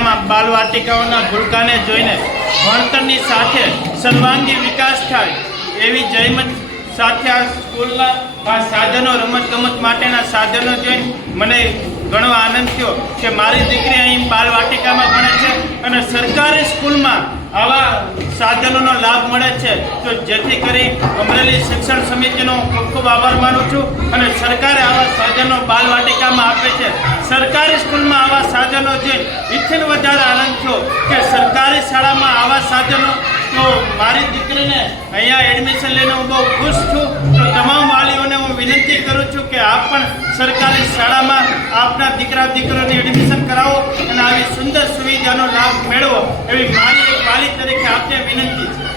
જિલ્લામાં બાલવાટિકાઓના ભૂલકાને જોઈને ભણતરની સાથે સર્વાંગી વિકાસ થાય એવી જહેમત સાથે આ સ્કૂલના આ સાધનો રમતગમત માટેના સાધનો જોઈને મને ઘણો આનંદ થયો કે મારી દીકરી અહીં બાલવાટિકામાં ભણે છે અને સરકારી સ્કૂલમાં આવા સાધનોનો લાભ મળે છે, તો જેથી કરી અમરેલી શિક્ષણ સમિતિનો ખૂબ ખૂબ આભાર માનું છું અને સરકારે આવા સાધનો બાલવાટિકામાં આપે છે। સરકારી સ્કૂલમાં આવા સાધનો છે એથી વધારે આનંદ થયો કે સરકારી શાળામાં આવા સાધનો, તો મારી દીકરીને અહીંયા એડમિશન લઈને હું બહુ ખુશ છું। તો તમામ વાલીઓને હું વિનંતી કરું છું કે આપ પણ સરકારી શાળામાં આપના દીકરા દીકરીઓને એડમિશન કરાવો અને આવી સુંદર સુવિધાનો લાભ મેળવો એવી મારી એક વાલી તરીકે આપને વિનંતી છે।